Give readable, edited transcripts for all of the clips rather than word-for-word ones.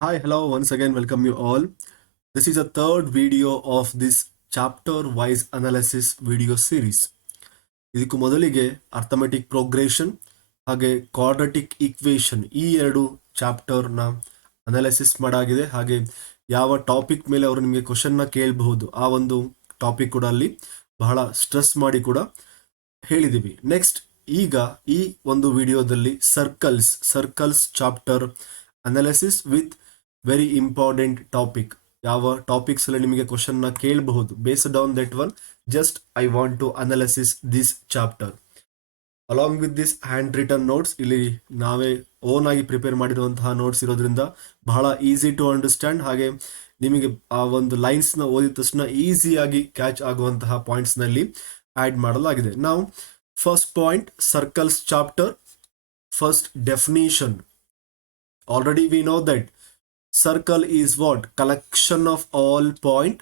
Hi, hello, once again, welcome you all. This is a third video of this chapter wise analysis video series. ಇದಕ್ಕೂ ಮೊದಲಿಗೆ arithmetic progression ಹಾಗೆ quadratic equation ಈ ಎರಡು ಚಾಪ್ಟರ್ನ ಅನಾಲಿಸಿಸ್ ಮಾಡಾಗಿದೆ. ಹಾಗೆ ಯಾವ ಟಾಪಿಕ್ ಮೇಲೆ ಅವರು ನಿಮಗೆ ಕ್ವಶನ್ನ ಕೇಳಬಹುದು ಆ ಒಂದು ಟಾಪಿಕ್ ಕೂಡ ಅಲ್ಲಿ ಬಹಳ ಸ್ಟ್ರೆಸ್ ಮಾಡಿ ಕೂಡ ಹೇಳಿದ್ದೀವಿ. ನೆಕ್ಸ್ಟ್ ಈಗ ಈ ಒಂದು ವಿಡಿಯೋದಲ್ಲಿ circles chapter analysis with very important topic. ಯಾವ ಟಾಪಿಕ್ಸ್ ಅಲ್ಲಿ ನಿಮಗೆ ಕ್ವಶನ್ ನ ಕೇಳಬಹುದು based on that one. Just I want to analysis this chapter along with this hand written notes. ಇಲ್ಲಿ ನಾವೇ ಓನ್ ಆಗಿ ಪ್ರಿಪೇರ್ ಮಾಡಿರುವಂತಹ ನೋಟ್ಸ್ ಇರೋದ್ರಿಂದ ಬಹಳ ಈಸಿ ಟು ಅಂಡರ್ಸ್ಟ್ಯಾಂಡ್. ಹಾಗೆ ನಿಮಗೆ ಆ ಒಂದು ಲೈನ್ಸ್ ನ ಓದಿದ ತಕ್ಷಣ ಈಸಿಯಾಗಿ ಕ್ಯಾಚ್ ಆಗುವಂತಹ ಪಾಯಿಂಟ್ಸ್ ನಲ್ಲಿ ಆಡ್ ಮಾಡಲಾಗಿದೆ. ನಾವು first point, circles chapter. First definition. Already we know that circle is what? Collection of all point.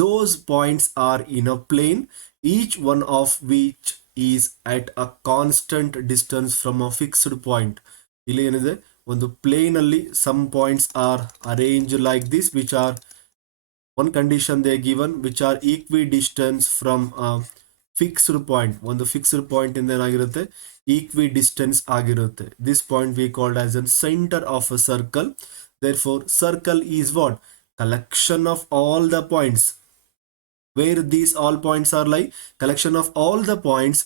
Those points are in a plane, each one of which is at a constant distance from a fixed point. ಇಲ್ಲಿ ಏನಿದೆ, ಒಂದು plane ಅಲ್ಲಿ some points are arranged like this, which are one condition they given, which are equidistant from a fixed point. ಒಂದು fixed point ಇಂದ ಏನಾಗಿರುತ್ತೆ, equidistance ಆಗಿರುತ್ತೆ. This point we called as a center of a circle. Therefore circle is what? Collection of all the points. Where these all points are like? Collection of all the points.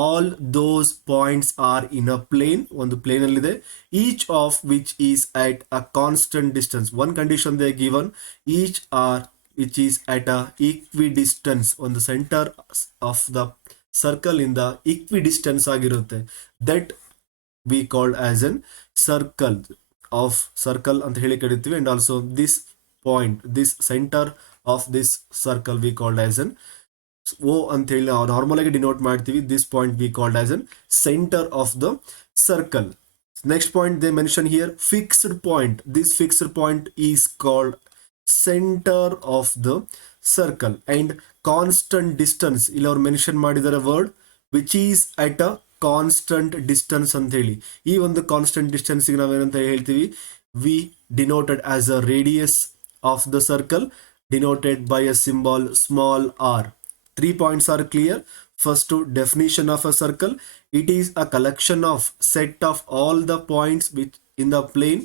All those points are in a plane. ಒಂದು plane ಅಲ್ಲಿ ಇದೆ, each of which is at a constant distance. One condition they given, each are which is at a equidistance. On the center of the circle in the equidistance ಆಗಿರುತ್ತೆ. That we called as an circle ಅಂತ ಹೇಳಿ ಕರಿತೀವಿ. And also this point, this center of this circle we called as an O ಅಂತ ಹೇಳಿ ನಾರ್ಮಲ್ ಆಗಿ ಡಿನೋಟ್ ಮಾಡ್ತೀವಿ. This point we called as an center of the circle. Next point they mention here, fixed point. This fixed point is called center of the circle. And constant distance, ಇಲ್ಲಿ ಅವ್ರು mention ಮಾಡಿದ್ದಾರೆ word which is at a constant distance ಅಂತ ಹೇಳಿ. ಈ ಒಂದು constant distance ನಾವೇನಂತ ಹೇಳ್ತೀವಿ, we denoted as a radius of the circle, denoted by a symbol small r. 3 points are clear. First, to definition of a circle, it is a collection of set of all the points which in the plane,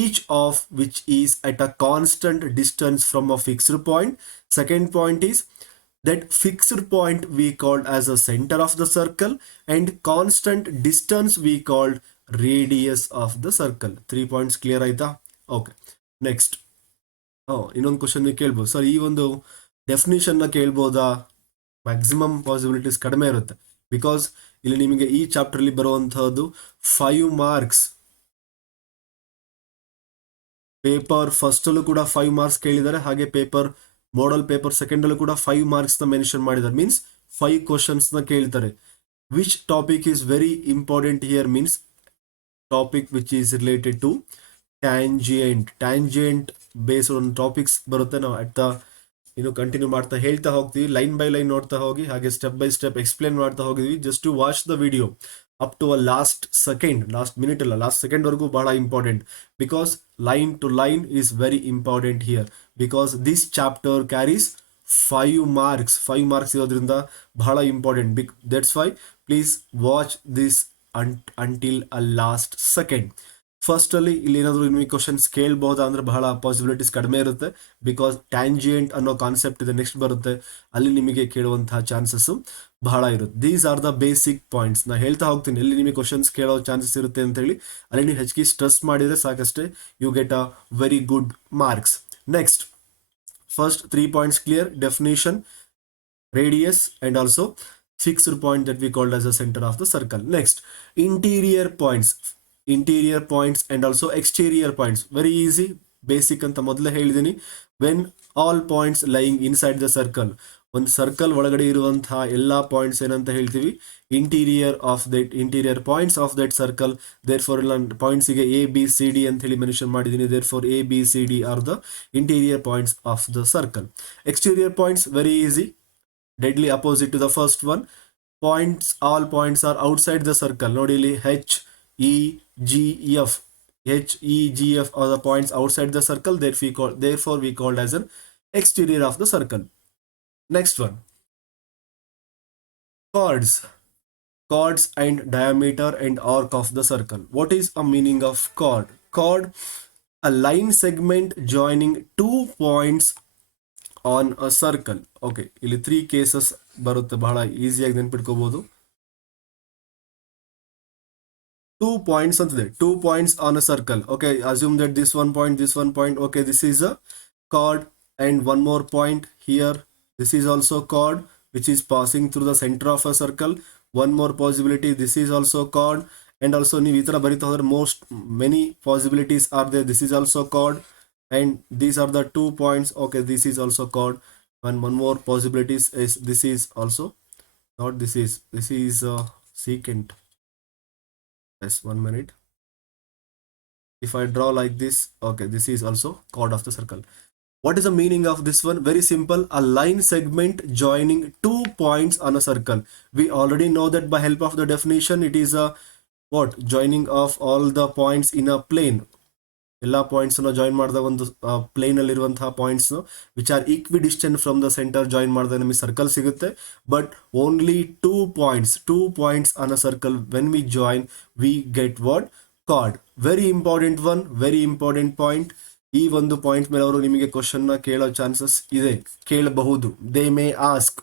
each of which is at a constant distance from a fixed point. Second point is that fixed point we called as a center of the circle, and constant distance we called radius of the circle. 3 points clear ಆಯ್ತಾ? Okay, next ಇನ್ನೊಂದು ಕ್ವಶನ್ ಕೇಳ್ಬೋದು, ಸರ್ ಈ ಒಂದು ಡೆಫಿನಿಷನ್ ನ ಕೇಳ್ಬೋದಾ? Maximum possibilities ಕಡಿಮೆ ಇರುತ್ತೆ. ಬಿಕಾಸ್ ಇಲ್ಲಿ ನಿಮಗೆ ಈ ಚಾಪ್ಟರ್ ಅಲ್ಲಿ ಬರುವಂತಹದ್ದು 5 ಮಾರ್ಕ್ಸ್. ಪೇಪರ್ ಫಸ್ಟ್ ಅಲ್ಲೂ ಕೂಡ 5 ಮಾರ್ಕ್ಸ್ ಕೇಳಿದ್ದಾರೆ, ಹಾಗೆ ಪೇಪರ್ ಮಾಡಲ್ ಪೇಪರ್ ಸೆಕೆಂಡ್ ಅಲ್ಲೂ ಕೂಡ 5 ಮಾರ್ಕ್ಸ್ ನ ಮೆನ್ಷನ್ ಮಾಡಿದ್ದಾರೆ. ಮೀನ್ಸ್ 5 ಕ್ವಶನ್ಸ್ ನ ಕೇಳ್ತಾರೆ. Which topic is very important here means topic which is related to tangent based ಒಂದು ಟಾಪಿಕ್ಸ್ ಬರುತ್ತೆ. ನಾವು ಅಟ್ ದ ಕಂಟಿನ್ಯೂ ಮಾಡ್ತಾ ಹೇಳ್ತಾ ಹೋಗ್ತೀವಿ, ಲೈನ್ ಬೈ ಲೈನ್ ನೋಡ್ತಾ ಹೋಗಿ, ಹಾಗೆ ಸ್ಟೆಪ್ ಬೈ ಸ್ಟೆಪ್ ಎಕ್ಸ್ಪ್ಲೇನ್ ಮಾಡ್ತಾ ಹೋಗಿದ್ವಿ. Just to watch the video up to a last minute ಅಲ್ಲ, ಲಾಸ್ಟ್ ಸೆಕೆಂಡ್ ವರೆಗೂ ಬಹಳ important. Because line to line is very important here. Because this chapter carries 5 marks ಇರೋದ್ರಿಂದ ಬಹಳ important. That's why please watch this until a last second. First ಅಲ್ಲಿ ಇಲ್ಲಿ ಏನಾದರೂ ನಿಮಗೆ ಕ್ವಶನ್ಸ್ ಕೇಳಬಹುದಾ ಅಂದ್ರೆ ಬಹಳ ಪಾಸಿಬಿಲಿಟೀಸ್ ಕಡಿಮೆ ಇರುತ್ತೆ. ಬಿಕಾಸ್ ಟ್ಯಾಂಜಿಯೆಂಟ್ ಅನ್ನೋ ಕಾನ್ಸೆಪ್ಟ್ ಇದೆ, ನೆಕ್ಸ್ಟ್ ಬರುತ್ತೆ, ಅಲ್ಲಿ ನಿಮಗೆ ಕೇಳುವಂತಹ ಚಾನ್ಸಸ್ ಬಹಳ ಇರುತ್ತೆ. These are the basic points. ನಾ ಹೇಳ್ತಾ ಹೋಗ್ತೀನಿ ಎಲ್ಲಿ ನಿಮಗೆ ಕ್ವಶನ್ಸ್ ಕೇಳೋ ಚಾನ್ಸಸ್ ಇರುತ್ತೆ ಅಂತ ಹೇಳಿ. ಅಲ್ಲಿ ನೀವು ಹೆಚ್ಚಿಗೆ ಸ್ಟ್ರೆಸ್ ಮಾಡಿದ್ರೆ ಸಾಕಷ್ಟೇ, you get a very good marks. Next, first 3 points clear. Definition, radius, and also fixed point that we called as the center of the circle. Next, interior points and also exterior points. Very easy, basic ಅಂತ ಮೊದಲೇ ಹೇಳಿದ್ದೀನಿ. when all points lying inside the circle, ಒಂದು circle ಒಳಗಡೆ ಇರುವಂತಹ ಎಲ್ಲಾ points ಏನಂತ ಹೇಳ್ತೀವಿ, interior points of that circle. Therefore ಎಲ್ಲ ಪಾಯಿಂಟ್ಸ್ ಗೆ ABCD ಅಂತ ಹೇಳಿ ಮೆನ್ಷನ್ ಮಾಡಿದ್ದೀನಿ. Therefore ABCD are the interior points of the circle. Exterior points very easy, deadly opposite to the first one. All points are outside the circle. ನೋಡಿ ಇಲ್ಲಿ HEGF H, E, G, F are the points outside the circle. Therefore, we called as an exterior of the circle. Next one, chords. Chords and diameter and arc of the circle. What is a meaning of chord? Chord, a line segment joining two points on a circle. Okay, ಇಲ್ಲಿ 3 cases ಬರುತ್ತೆ, ಬಹಳ ಈಸಿಯಾಗಿ ನೆನ್ಪಿಟ್ಕೋಬಹುದು. 2 points ಅಂತಿದೆ, 2 points on a circle. Okay, assume that this one point, this one point. Okay, this is a chord, and one more point here. This is also chord which is passing through the center of a circle. One more possibility, this is also chord, and also ನೀವು ಈ ತರ ಬರೀತಾ ಹೋದ್ರೆ many possibilities are there. This is also chord, and these are the 2 points. Okay, this is also chord, and one more possibilities is this is also not, this is secant. Yes, 1 minute. If I draw like this, okay, this is also chord of the circle. What is the meaning of this one? Very simple, a line segment joining 2 points on a circle. We already know that by help of the definition, it is a what? Joining of all the points in a plane. ಎಲ್ಲ points join ಮಾಡಿದ ಒಂದು plane ಅಲ್ಲಿ ಇರುವಂತಹ points which are equidistant from the centre join ಮಾಡಿದ ನಮಗೆ circle ಸಿಗುತ್ತೆ. But only 2 points on a circle when we join we get what? Chord. Very important one, very important point. ಈ ಒಂದು ಪಾಯಿಂಟ್ ಮೇಲೆ ಅವರು ನಿಮಗೆ ಕ್ವಶನ್ ಕೇಳೋ ಚಾನ್ಸಸ್ ಇದೆ, ಕೇಳಬಹುದು. They may ask,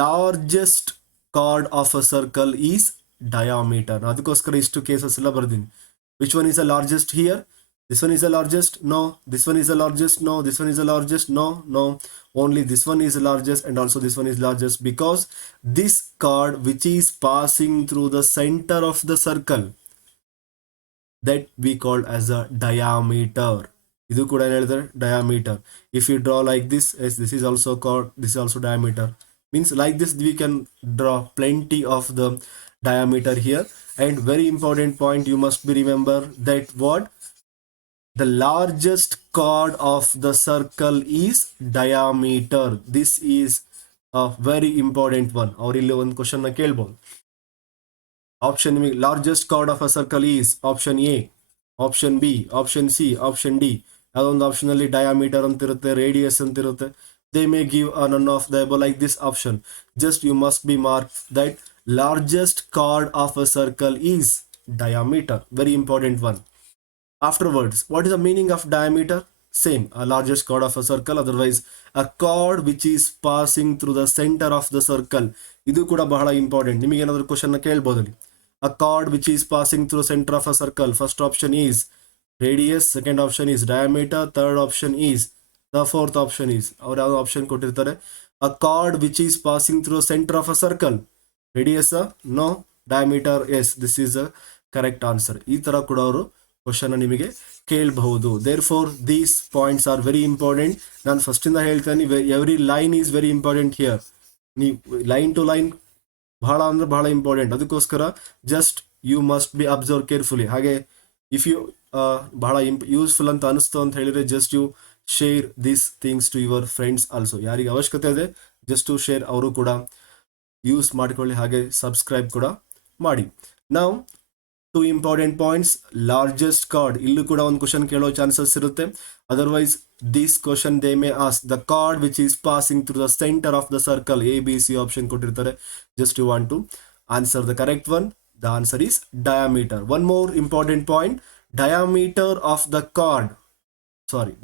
largest chord of a circle is diameter. ಅದಕ್ಕೋಸ್ಕರ ಇಷ್ಟು ಕೇಸಸ್ ಎಲ್ಲ ಬರ್ದೀನಿ. Which one is the largest here? This one is the largest? No. This one is the largest? No. This one is the largest? No. No. Only this one is the largest, and also this one is largest, because this chord which is passing through the center of the circle, that we call as a diameter. Idu kuda ಏನು ಹೇಳಿದ್ರೆ diameter. If you draw like this, yes, this is also chord, this is also diameter. Means like this we can draw plenty of the diameter here. And very important point, you must be remember that what? The largest chord of the circle is diameter. This is a very important one. Or ಇಲ್ಲಿ ಒಂದು ಕ್ವಶನ್ ನ ಕೇಳಬಹುದು. Option largest chord of a circle is option A, option B, option C, option D. ಅದೊಂದು ಆಪ್ಷನ್ ಅಲ್ಲಿ ಡಯಾಮೀಟರ್ ಅಂತ ಇರುತ್ತೆ, ರೇಡಿಯಸ್ ಅಂತ ಇರುತ್ತೆ. They may give none of the above like this option. Just you must be marked that largest chord of a circle is diameter. Very important one. Afterwards, what is the meaning of diameter? Same, a largest chord of a circle, otherwise a chord which is passing through the center of the circle. ಇದು ಕೂಡ ಬಹಳ ಇಂಪಾರ್ಟೆಂಟ್. ನಿಮಗೆ ಏನಾದರೂ ಕ್ವಶನ್ ಕೇಳಬಹುದು. A chord which is passing through the center of a circle. First option is radius, second option is diameter, third option is, the fourth option is, ಅವ್ರು ಯಾವ ಆಪ್ಷನ್ ಕೊಟ್ಟಿರ್ತಾರೆ? A chord which is passing through the center of a circle. Radius? No. Diameter? Yes. This is a correct answer. ಈ ತರ ಕೂಡ ಅವರು question ನಿಮಗೆ ಕೇಳಬಹುದು. Therefore these points are very important. ನಾನು ಫಸ್ಟ್ ಇಂದ ಹೇಳ್ತೇನೆ, every line is very important here. ನೀವು ಲೈನ್ ಟು ಲೈನ್ ಬಹಳ ಅಂದ್ರೆ ಬಹಳ ಇಂಪಾರ್ಟೆಂಟ್. ಅದಕ್ಕೋಸ್ಕರ just you must be observe carefully. ಹಾಗೆ ಇಫ್ ಯು ಬಹಳ ಯೂಸ್ಫುಲ್ ಅಂತ ಅನಿಸ್ತು ಅಂತ ಹೇಳಿದ್ರೆ just you share these things to your friends also. ಯಾರಿಗೆ ಅವಶ್ಯಕತೆ ಇದೆ ಜಸ್ಟ್ ಟು ಶೇರ್, ಅವರು ಕೂಡ ಯೂಸ್ ಮಾಡಿಕೊಳ್ಳಿ. ಹಾಗೆ ಸಬ್ಸ್ಕ್ರೈಬ್ ಕೂಡ ಮಾಡಿ. ನಾವು 2 important points. Largest chord, illu kuda one question kelo chances irutte. Otherwise this question they may ask the chord which is passing through the center of the circle. A, B, C option kotirtare. Just you want to answer the correct one. The answer is diameter. One more important point, diameter of the chord,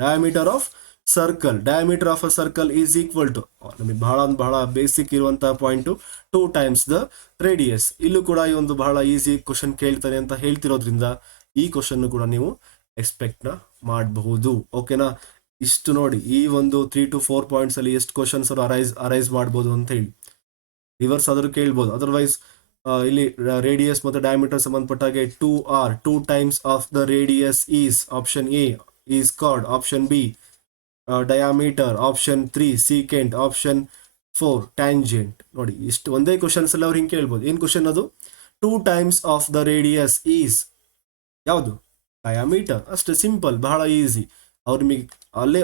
diameter of circle. Diameter of a circle is equal to, ನಮಗೆ ಬಹಳ ಬೇಸಿಕ್ ಇರುವಂತಹ ಪಾಯಿಂಟ್, 2 times the radius. ಇಲ್ಲೂ ಕೂಡ ಈ ಒಂದು ಬಹಳ easy question ಕೇಳ್ತಾನೆ ಅಂತ ಹೇಳ್ತಿರೋದ್ರಿಂದ ಈ ಕ್ವಶನ್ ಕೂಡ ನೀವು ಎಕ್ಸ್ಪೆಕ್ಟ್ ನ ಮಾಡಬಹುದು. ಓಕೆನಾ? ಇಷ್ಟು ನೋಡಿ, ಈ ಒಂದು 3 to 4 ಪಾಯಿಂಟ್ಸ್ ಅಲ್ಲಿ ಎಷ್ಟು ಕ್ವಶನ್ಸ್ ಅರೈಸ್ ಮಾಡಬಹುದು ಅಂತ ಹೇಳಿ ರಿವರ್ಸ್ ಆದರೂ ಕೇಳ್ಬೋದು. ಅದರ್ವೈಸ್ ಇಲ್ಲಿ ರೇಡಿಯಸ್ ಮತ್ತು ಡಯಾಮೀಟರ್ ಸಂಬಂಧಪಟ್ಟಾಗೆ 2 times of the radius is, option A is chord, option B diameter, option 3 secant, option 4 tangent. ನೋಡಿ, ಇಷ್ಟು ಒಂದೇ ಕ್ವಶನ್ಸ್ ಎಲ್ಲ ಅವ್ರು ಹಿಂಗೆ ಕೇಳ್ಬೋದು. ಏನು ಕ್ವಶನ್ ಅದು? 2 times of the radius is ಯಾವುದು? ಡಯಾಮೀಟರ್. ಅಷ್ಟೇ ಸಿಂಪಲ್, ಬಹಳ ಈಸಿ. ಅವ್ರು ನಿಮಗೆ ಅಲ್ಲೇ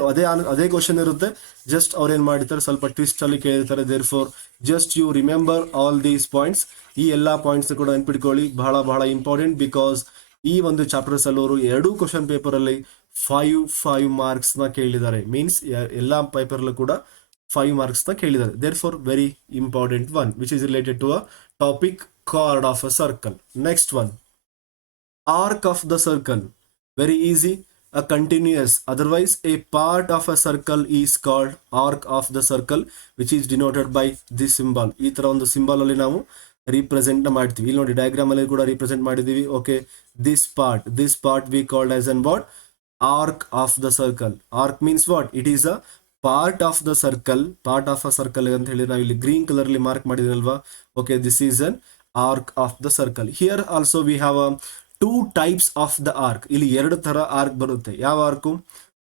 ಅದೇ ಕ್ವಶನ್ ಇರುತ್ತೆ. ಜಸ್ಟ್ ಅವ್ರು ಏನು ಮಾಡಿರ್ತಾರೆ, ಸ್ವಲ್ಪ ಟ್ವಿಸ್ಟ್ ಅಲ್ಲಿ ಕೇಳಿರ್ತಾರೆ. Therefore just you remember all these points. ಈ ಎಲ್ಲ ಪಾಯಿಂಟ್ಸ್ ಕೂಡ ನೆನ್ಪಿಟ್ಕೊಳ್ಳಿ, ಬಹಳ ಇಂಪಾರ್ಟೆಂಟ್. ಬಿಕಾಸ್ ಈ ಒಂದು ಚಾಪ್ಟರ್ಸ್ ಅಲ್ಲಿ ಅವರು 2 ಕ್ವಶನ್ ಪೇಪರ್ ಅಲ್ಲಿ 5 ಮಾರ್ಕ್ಸ್ ನ ಕೇಳಿದ್ದಾರೆ. ಮೀನ್ಸ್ ಎಲ್ಲಾ ಪೇಪರ್ ಅಲ್ಲೂ ಕೂಡ 5 ಮಾರ್ಕ್ಸ್ ನ ಕೇಳಿದ್ದಾರೆ. Therefore very important one which is related to a topic chord of a circle. Next one, arc of the circle. Very easy. A continuous, otherwise a part of a circle is called arc of the circle, which is denoted by this symbol. ಈ ತರ ಒಂದು ಸಿಂಬಲ್ ಅಲ್ಲಿ ನಾವು ರಿಪ್ರೆಸೆಂಟ್ ಮಾಡ್ತೀವಿ. ಇಲ್ಲಿ ನೋಡಿ ಡಯಾಗ್ರಾಮ್ ಅಲ್ಲಿ ಕೂಡ ರಿಪ್ರೆಸೆಂಟ್ ಮಾಡಿದೀವಿ. Okay, this part we called as an what, arc of the circle. Arc means what? It is a part of the circle. Part of a circle ಅಂತ ಹೇಳಿ ನಾವು ಇಲ್ಲಿ ಗ್ರೀನ್ ಕಲರ್ ಅಲ್ಲಿ ಮಾರ್ಕ್ ಮಾಡಿದ್ರಲ್ವಾ. Okay, this is an arc of the circle. Here also we have a 2 types of the arc. ಇಲ್ಲಿ 2 ತರ ಆರ್ಕ್ ಬರುತ್ತೆ. ಯಾವ arc?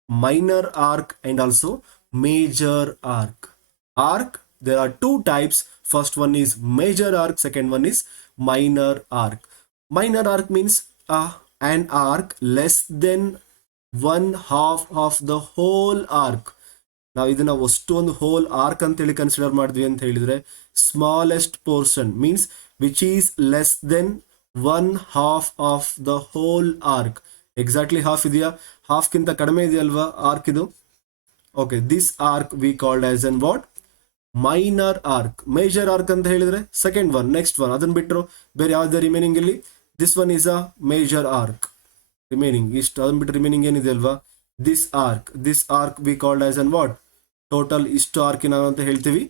Minor arc and also major arc. Arc, there are 2 types. First one is major arc, second one is minor arc. Minor arc means an arc less than 1/2 of the whole arc. ನಾವು ಇದನ್ನ ಅಷ್ಟೊಂದು hole arc ಅಂತೇಳಿ ಕನ್ಸಿಡರ್ ಮಾಡಿದ್ವಿ ಅಂತ ಹೇಳಿದ್ರೆ, smallest portion means which is less than 1/2 of the whole arc. Exactly half ಇದೆಯಾ? ಹಾಫ್ ಗಿಂತ ಕಡಿಮೆ ಇದೆಯಲ್ವಾ ಆರ್ಕ್ ಇದು? Okay, this arc V called as an what, minor arc. Major arc ಅಂತ ಹೇಳಿದ್ರೆ ಸೆಕೆಂಡ್ ಒನ್, ನೆಕ್ಸ್ಟ್ ಒನ್. ಅದನ್ನ ಬಿಟ್ಟರು ಬೇರೆ ಯಾವ್ದು ರಿಮೈನಿಂಗ್ ಇಲ್ಲಿ? This one is a major arc. Remaining ಇಷ್ಟು, ಅದನ್ನ ಬಿಟ್ಟು ರಿಮೈನಿಂಗ್ ಏನಿದೆ ಅಲ್ವಾ, this arc V called as an what, total ಇಷ್ಟು ಆರ್ಕಿನ ಅಂತ ಹೇಳ್ತೀವಿ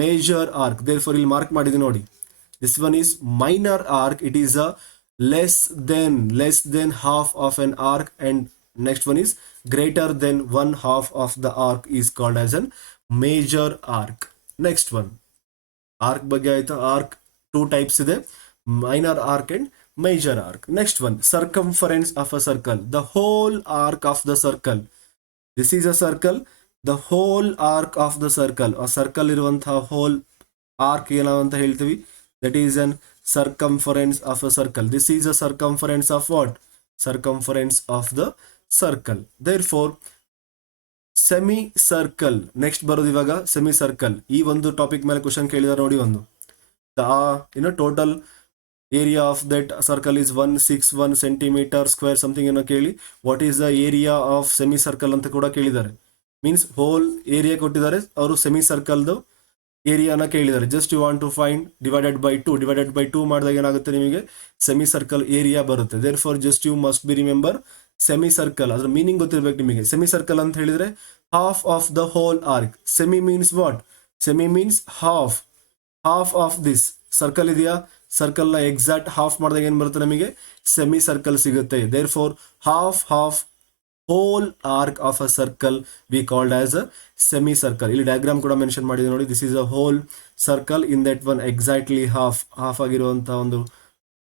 ಮೇಜರ್ ಆರ್ಕ್. ದೇರ್ ಫಾರ್ ಇಲ್ಲಿ ಮಾರ್ಕ್ ಮಾಡಿದ್ವಿ ನೋಡಿ, this one is minor arc. It is a less than half of an arc, and next one is greater than 1/2 of the arc is called as an major arc. Next one, arc ಬಗ್ಗೆ ಆಯ್ತಾ. ಆರ್ಕ್ 2 types ಇದೆ, minor arc and major arc. Next one, circumference of a circle, the whole arc of the circle. This is a circle, the whole arc of the circle. ಆ ಸರ್ಕಲ್ ಇರುವಂತಹ hole arc ಏನೋ ಅಂತ ಹೇಳ್ತೀವಿ, that is an circumference of a circle. This is a circumference of what? Circumference of the circle. Therefore semi circle. Next ಬರೋದು ಇವಾಗ semi circle. ಈ ಒಂದು ಟಾಪಿಕ್ ಮೇಲೆ ಕ್ವಶನ್ ಕೇಳಿದಾರೆ ನೋಡಿ. ಒಂದು total area of that circle is 161 centimetre square something ಏನೋ ಕೇಳಿ, what is the area of semi circle ಅಂತ ಕೂಡ ಕೇಳಿದ್ದಾರೆ. ಮೀನ್ಸ್ ಹೋಲ್ ಏರಿಯಾ ಕೊಟ್ಟಿದ್ದಾರೆ, ಅವರು ಸೆಮಿ ಸರ್ಕಲ್ದು ಏರಿಯಾನ ಕೇಳಿದ್ದಾರೆ. Just you want to find divided by 2 ಮಾಡಿದಾಗ ಏನಾಗುತ್ತೆ, ನಿಮಗೆ ಸೆಮಿ ಸರ್ಕಲ್ ಏರಿಯಾ ಬರುತ್ತೆ. Therefore just you must be remember semicircle. ಅದ್ರ ಮೀನಿಂಗ್ ಗೊತ್ತಿರ್ಬೇಕು ನಿಮಗೆ. ಸೆಮಿ ಸರ್ಕಲ್ ಅಂತ ಹೇಳಿದ್ರೆ half of the whole arc. Semi means what? Semi means half of this circle ಇದೆಯಾ, ಸರ್ಕಲ್ ನ ಎಕ್ಸಾಕ್ಟ್ ಹಾಫ್ ಮಾಡಿದಾಗ ಏನ್ ಬರುತ್ತೆ, ನಮಗೆ ಸೆಮಿ ಸರ್ಕಲ್ ಸಿಗುತ್ತೆ. Therefore half whole arc of a circle we called as a semicircle. ಇಲ್ಲಿ diagram ಕೂಡ mention ಮಾಡಿದೆ ನೋಡಿ. This is a whole circle, in that one exactly half ಆಗಿರುವಂತ ಒಂದು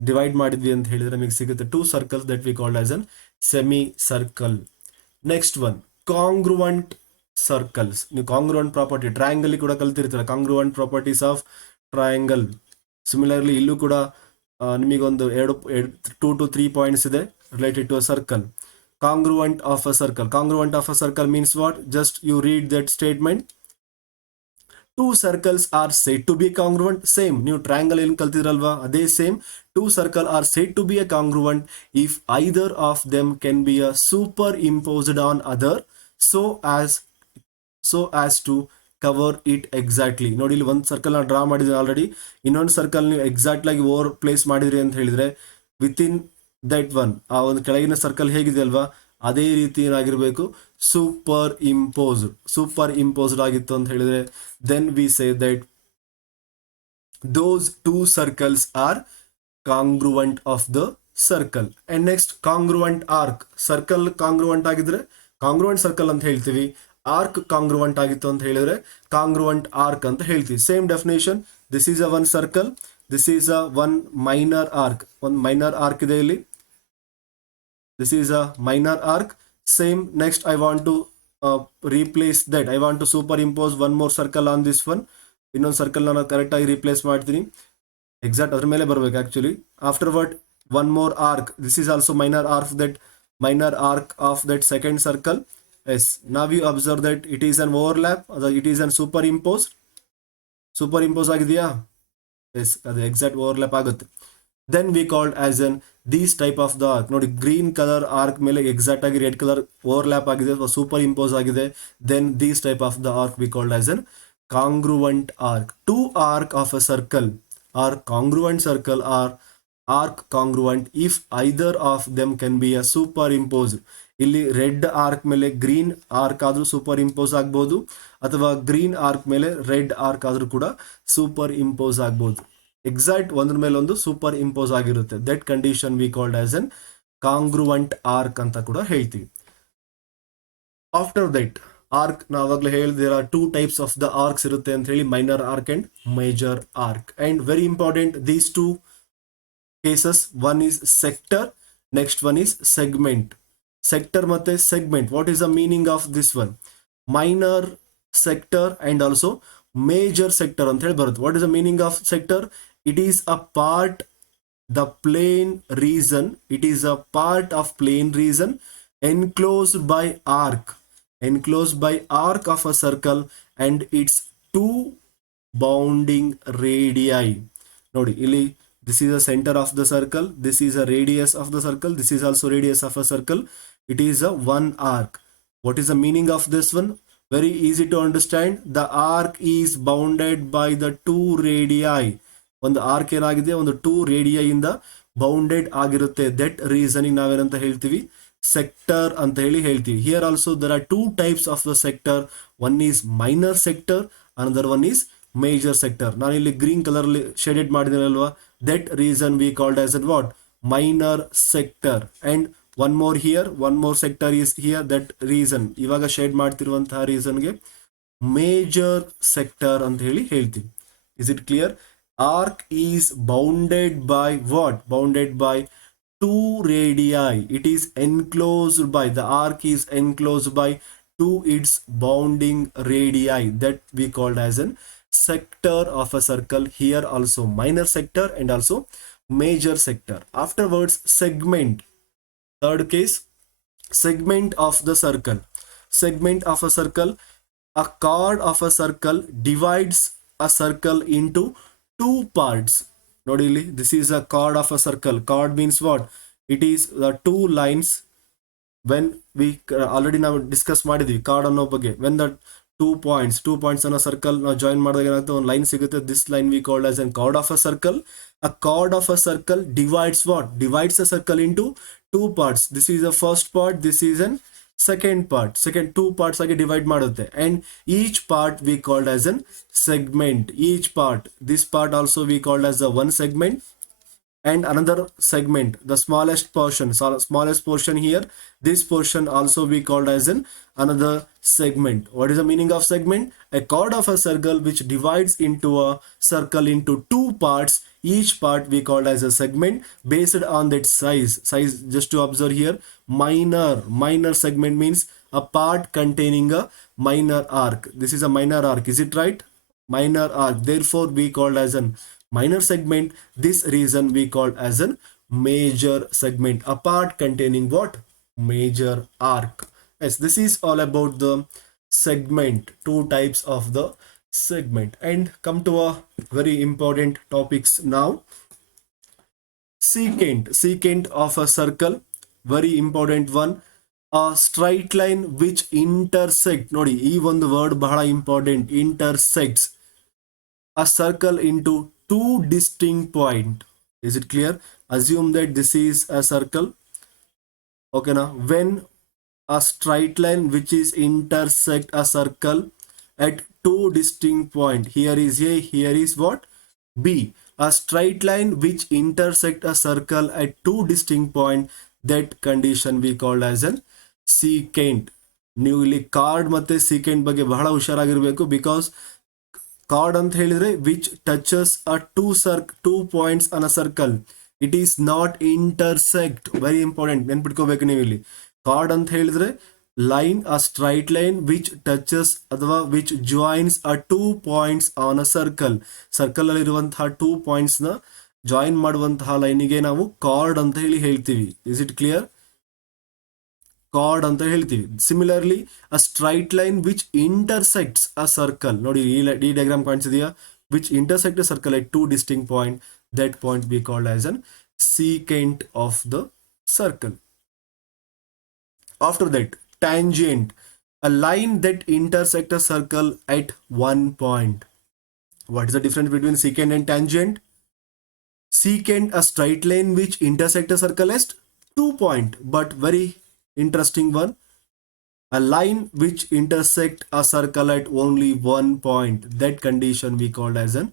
ಡಿವೈಡ್ ಮಾಡಿದ್ವಿ ಅಂತ ಹೇಳಿದ್ರೆ ನಮಗೆ ಸಿಗುತ್ತೆ 2 circles that we called as an semi circle. Next one, congruent circles. ನೀವು ಕಾಂಗ್ರುವೆಂಟ್ ಪ್ರಾಪರ್ಟಿ ಟ್ರಯಾಂಗಲ್ ಕೂಡ ಕಲ್ತಿರ್ತೀರ, congruent properties of triangle. Similarly ಇಲ್ಲೂ ಕೂಡ ನಿಮಗೊಂದು 2 to 3 ಪಾಯಿಂಟ್ಸ್ ಇದೆ related to a circle. Congruent of a circle. Congruent of a circle means what? Just you read that statement. 2 circles are said to be congruent. Same. New triangle in kaltiralva. They same. 2 circles are said to be a congruent if either of them can be a superimposed on other so as to cover it exactly. ನೋಡಿ ಇಲ್ಲಿ ಒಂದು ಸರ್ಕಲ್ ನ ಡ್ರಾ ಮಾಡಿದ್ರೆ ಆಲ್ರೆಡಿ, ಇನ್ನೊಂದು ಸರ್ಕಲ್ ನೀವು ಎಕ್ಸಾಕ್ಟ್ ಆಗಿ over place ಮಾಡಿದ್ರಿ ಅಂತ ಹೇಳಿದ್ರೆ ವಿತಿನ್ ದಟ್ ಒನ್ ಆ ಒಂದು ಕೆಳಗಿನ ಸರ್ಕಲ್ ಹೇಗಿದೆ ಅಲ್ವಾ, ಅದೇ ರೀತಿ ಏನಾಗಿರ್ಬೇಕು, ಸೂಪರ್ ಇಂಪೋಸ್ಡ್ ಆಗಿತ್ತು ಅಂತ ಹೇಳಿದ್ರೆ then we say that those 2 circles are congruent of the circle. And next congruent arc. Circle congruent ಆಗಿದ್ರೆ ಕಾಂಗ್ರುವೆಂಟ್ ಸರ್ಕಲ್ ಅಂತ ಹೇಳ್ತೀವಿ, ಆರ್ಕ್ ಕಾಂಗ್ರುವೆಂಟ್ ಆಗಿತ್ತು ಅಂತ ಹೇಳಿದ್ರೆ ಕಾಂಗ್ರುವೆಂಟ್ ಆರ್ಕ್ ಅಂತ ಹೇಳ್ತೀವಿ. Same definition. This is a 1 circle, this is a 1 minor arc. ಒಂದು ಮೈನರ್ ಆರ್ಕ್ ಇದೆ ಇಲ್ಲಿ, this is a minor arc. Same. Next I want to replace that. I want to superimpose one more circle on this one. ಇನ್ನೊಂದು ಸರ್ಕಲ್ ನಾನು ಕರೆಕ್ಟ್ ಆಗಿ ರಿಪ್ಲೇಸ್ ಮಾಡ್ತೀನಿ, ಎಕ್ಸಾಕ್ಟ್ ಅದ್ರ ಮೇಲೆ ಬರಬೇಕು ಆಕ್ಚುಲಿ. ಆಫ್ಟರ್ವರ್ಡ್ one more arc. This is also minor arc of that second circle. Yes. Now you observe that it is an overlap, it is an superimpose ಆಗಿದೆಯಾ? ಎಸ್, ಅದು ಎಕ್ಸಾಕ್ಟ್ ಓವರ್ಲ್ಯಾಪ್ ಆಗುತ್ತೆ. then we called as an these type of the arc. ನೋಡಿ green colour arc ಮೇಲೆ ಎಕ್ಸಾಕ್ಟ್ ಆಗಿ red colour overlap ಆಗಿದೆ ಅಥವಾ super impose ಆಗಿದೆ, then these type of the arc we called as an congruent arc. Two arc of a circle are congruent circle or arc congruent if either of them can be a superimposed. ಇಲ್ಲಿ red arc ಮೇಲೆ green arc ಆದ್ರೂ super impose ಆಗ್ಬೋದು, ಅಥವಾ green arc ಮೇಲೆ red arc ಆದ್ರೂ ಕೂಡ super impose ಆಗ್ಬೋದು. Exact ಒಂದ್ರ ಮೇಲೆ ಒಂದು ಸೂಪರ್ ಇಂಪೋಸ್ ಆಗಿರುತ್ತೆ. That condition we called as an congruent arc ಅಂತ ಕೂಡ ಹೇಳ್ತೀವಿ. ಆಫ್ಟರ್ ದಟ್ ಆರ್ಕ್ ನಾವಾಗಲೇ ಹೇಳಿದಿರ two types of the arcs ಇರುತ್ತೆ ಅಂತ ಹೇಳಿ, minor arc and major arc. And very important these two cases, one is sector, next one is segment. Sector ಮತ್ತೆ segment, what is the meaning of this one? Minor sector and also major sector ಅಂತ ಹೇಳಿ ಬರುತ್ತೆ. What is the meaning of sector? It is a part the plane region, it is a part of plane region enclosed by arc of a circle and its two bounding radii. ನೋಡಿ ಇಲ್ಲಿ this is the center of the circle, this is a radius of the circle, this is also radius of a circle, it is a one arc. What is the meaning of this one? Very easy to understand. The arc is bounded by the two radii. ಒಂದು arc ಏನಾಗಿದೆ, ಒಂದು two radii ಇಂದ bounded ಆಗಿರುತ್ತೆ. That reasoning ನಾವೇನಂತ ಹೇಳ್ತೀವಿ? Sector ಅಂತ ಹೇಳಿ ಹೇಳ್ತೀವಿ. Here also there are two types of the sector. One is minor sector, another one is major sector. ನಾನು ಇಲ್ಲಿ ಗ್ರೀನ್ ಕಲರ್ ಅಲ್ಲಿ ಶೇಡೆಡ್ ಮಾಡಿದ್ದೀನಲ್ವಾ, that reason we called as an what? Minor sector. And one more here, one more sector is here. That reason ಇವಾಗ shade ಮಾಡ್ತಿರುವಂತಹ ರೀಸನ್ಗೆ major sector ಅಂತ ಹೇಳಿ ಹೇಳ್ತೀವಿ. Is it clear? Arc is bounded by what? Bounded by two radii. It is enclosed by, the arc is enclosed by two its bounding radii. That we called as an sector of a circle. Here also minor sector and also major sector. Afterwards segment. Third case, segment of the circle. Segment of a circle. A chord of a circle divides a circle into two parts. ನೋಡಿ ಇಲ್ಲಿ, this is a chord of a circle. Chord means what? It is the two lines. When we already ನಾವು ಡಿಸ್ಕಸ್ ಮಾಡಿದ್ವಿ ಕಾರ್ಡ್ ಅನ್ನೋ ಬಗ್ಗೆ. when the two points ಅನ್ನೋ ಸರ್ಕಲ್ ನಾವು ಜಾಯಿನ್ ಮಾಡಿದಾಗ ಏನಾಗುತ್ತೆ, ಒಂದು ಲೈನ್ ಸಿಗುತ್ತೆ. this line we called as a chord of a circle. A chord of a circle divides what? Divides a circle into two parts. This is the first part, this is an second part. Second two parts ಆಗಿ ಡಿವೈಡ್ ಮಾಡುತ್ತೆ. and each part we called as an segment. Each part, this part also we called as the one segment, and another segment, the smallest portion here, this portion also we called as an another segment. What is the meaning of segment? A chord of a circle which divides into a circle into two parts. Each part we called as a segment based on that size. Just to observe here, minor segment means a part containing a minor arc. This is a minor arc, is it right? Minor arc, therefore we called as an minor segment. This reason we called as a major segment, a part containing what? Major arc. Yes, this is all about the segment, two types of the segment. And come to a very important topics now. Secant of a circle, very important one. A straight line which intersect, ನೋಡಿ ಈ ಒಂದು ವರ್ಡ್ ಬಹಳ important, intersects a circle into two distinct points. Is it clear? Assume that this is a circle. Okay, now when a straight line which is intersect a circle at two distinct points, here is A, here is what? B. A straight line which intersect a circle at two distinct points, that condition we called as an secant. ನೀವು ಇಲ್ಲಿ ಕಾರ್ಡ್ ಮತ್ತೆ ಸೀಕೆಂಟ್ ಬಗ್ಗೆ ಬಹಳ ಹುಷಾರಾಗಿರ್ಬೇಕು. Because chord ಅಂತ ಹೇಳಿದ್ರೆ which touches a two points on a circle, it is not intersect. Very important, ನೆನ್ಪಿಟ್ಕೋಬೇಕು ನೀವು ಇಲ್ಲಿ. ಕಾರ್ಡ್ ಅಂತ ಹೇಳಿದ್ರೆ line, a straight line which touches ಅಥವಾ which joins a two points on a circle. Circle ಅಲ್ಲಿ ಇರುವಂತಹ ಟೂ ಪಾಯಿಂಟ್ಸ್ ನ ಜಾಯಿನ್ ಮಾಡುವಂತಹ ಲೈನಿಗೆ ನಾವು ಕಾರ್ಡ್ ಅಂತ ಹೇಳಿ ಹೇಳ್ತೀವಿ. Is it clear? ಕಾರ್ಡ್ ಅಂತ ಹೇಳ್ತೀವಿ. Similarly a straight line which intersects a circle, ನೋಡಿ ಈ ಡಯಾಗ್ರಾಮ್ ಕಾಣಿಸಿದೆಯಾ? Which intersect a circle at two distinct point, that point we called as an secant of the circle. After that, tangent, a line that intersects a circle at one point. What is the difference between secant and tangent? Secant, a straight line which intersects a circle at 2 point, but very interesting one, a line which intersect a circle at only 1 point. That condition we called as an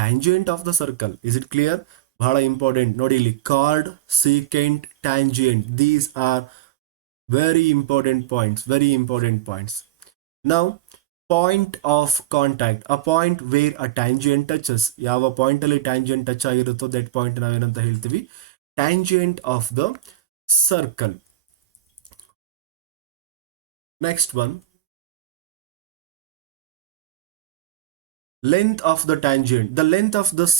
tangent of the circle. Is it clear? ಬಹಳ ಇಂಪಾರ್ಟೆಂಟ್ ನೋಡಿ ಇಲ್ಲಿ, card, secant, tangent, these are very important points, very important points. Now, point of contact, a point where a tangent touches. ಯಾವ ಪಾಯಿಂಟ್ ಅಲ್ಲಿ tangent touch ಆಗಿರುತ್ತೋ that point ನಾವೇನಂತ ಹೇಳ್ತೀವಿ? Tangent of the circle. Next one, length of the tangent. The length of this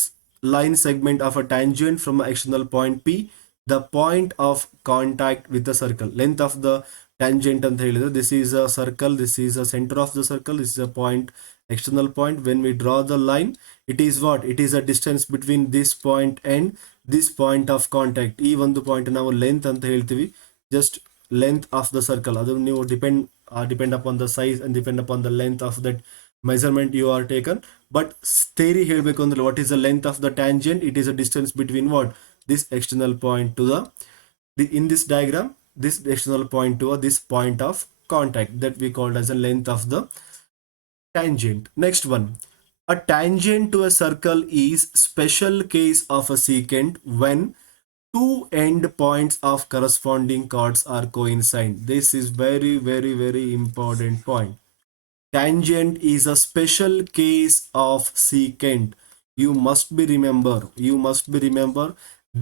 line segment of a tangent from an external point P, the point of contact with the circle. Length of the tangent ಅಂತ ಹೇಳಿದ್ರೆ, this is a circle, this is a center of the circle, this is a point, external point. When we draw the line, it is what? It is a distance between this point and this point of contact. ಈ ಒಂದು ಪಾಯಿಂಟ್ ನಾವು ಲೆಂತ್ ಅಂತ ಹೇಳ್ತೀವಿ. Just length of the circle. ಅದು ನೀವು depend upon the size and depend upon the length of that measurement you are taken. But theory ಹೇಳ್ಬೇಕು ಅಂದ್ರೆ, what is the length of the tangent? It is a distance between what? This external point to the in this diagram, this external point to this point of contact, that we called as a length of the tangent. Next one, a tangent to a circle is special case of a secant when two end points of corresponding chords are coincide. This is very, very, very important point. Tangent is a special case of secant. You must be remember